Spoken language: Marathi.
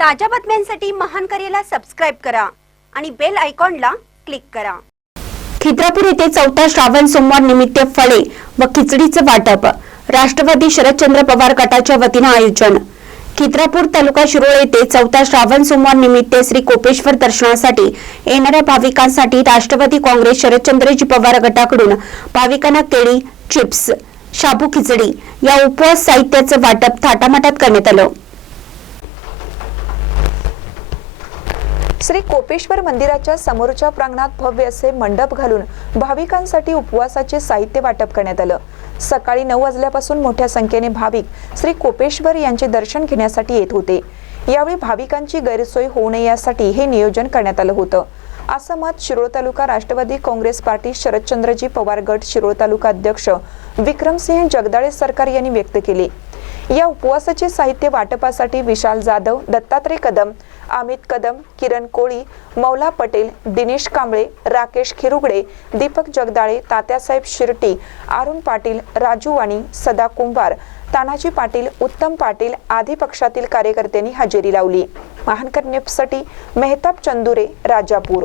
ताज्या बातम्यांसाठी महान करेला सबस्क्राईब करा आणि बेल आयकॉनला क्लिक करा. खिद्रापूर येथे चौथा श्रावण सोमवार निमित्त फळे व खिचडीचं वाटप. राष्ट्रवादी शरदचंद्र पवार गटाच्या वतीनं आयोजन. खिद्रापूर तालुका शिरोळ येथे चौथा श्रावण सोमवार निमित्त श्री कोपेश्वर दर्शनासाठी येणाऱ्या भाविकांसाठी राष्ट्रवादी काँग्रेस शरदचंद्रजी पवार गटाकडून भाविकांना केळी चिप्स शाबू खिचडी या उपवास साहित्याचं वाटप थाटामाटात करण्यात आलं. श्री कोपेश्वर मंदिराच्या समोरच्या प्रांगणात भव्य असे मंडप घालून भाविकांसाठी उपवासाचे साहित्य वाटप करण्यात आलं. सकाळी नऊ वाजल्यापासून मोठ्या संख्येने भाविक श्री कोपेश्वर यांचे दर्शन घेण्यासाठी येत होते. यावेळी भाविकांची गैरसोय होऊ नये यासाठी हे नियोजन करण्यात आलं होतं. असं मत शिरोळ तालुका राष्ट्रवादी काँग्रेस पार्टी शरदचंद्रजी पवार गट शिरोळ तालुका अध्यक्ष विक्रमसिंह जगदाळे सरकार यांनी व्यक्त केले. या उपवासाचे साहित्य वाटपासाठी विशाल जाधव दत्तात्रय कदम अमित कदम किरण कोळी मौला पटेल दिनेश कांबळे राकेश खिरुगडे दीपक जगदाळे तात्यासाहेब शिर्टी अरुण पाटील राजू वाणी सदा कुंभार तानाजी पाटील उत्तम पाटील आदी पक्षातील कार्यकर्त्यांनी हजेरी लावली. महानकर न्यूजसाठी मेहताब चंदुरे राजापूर.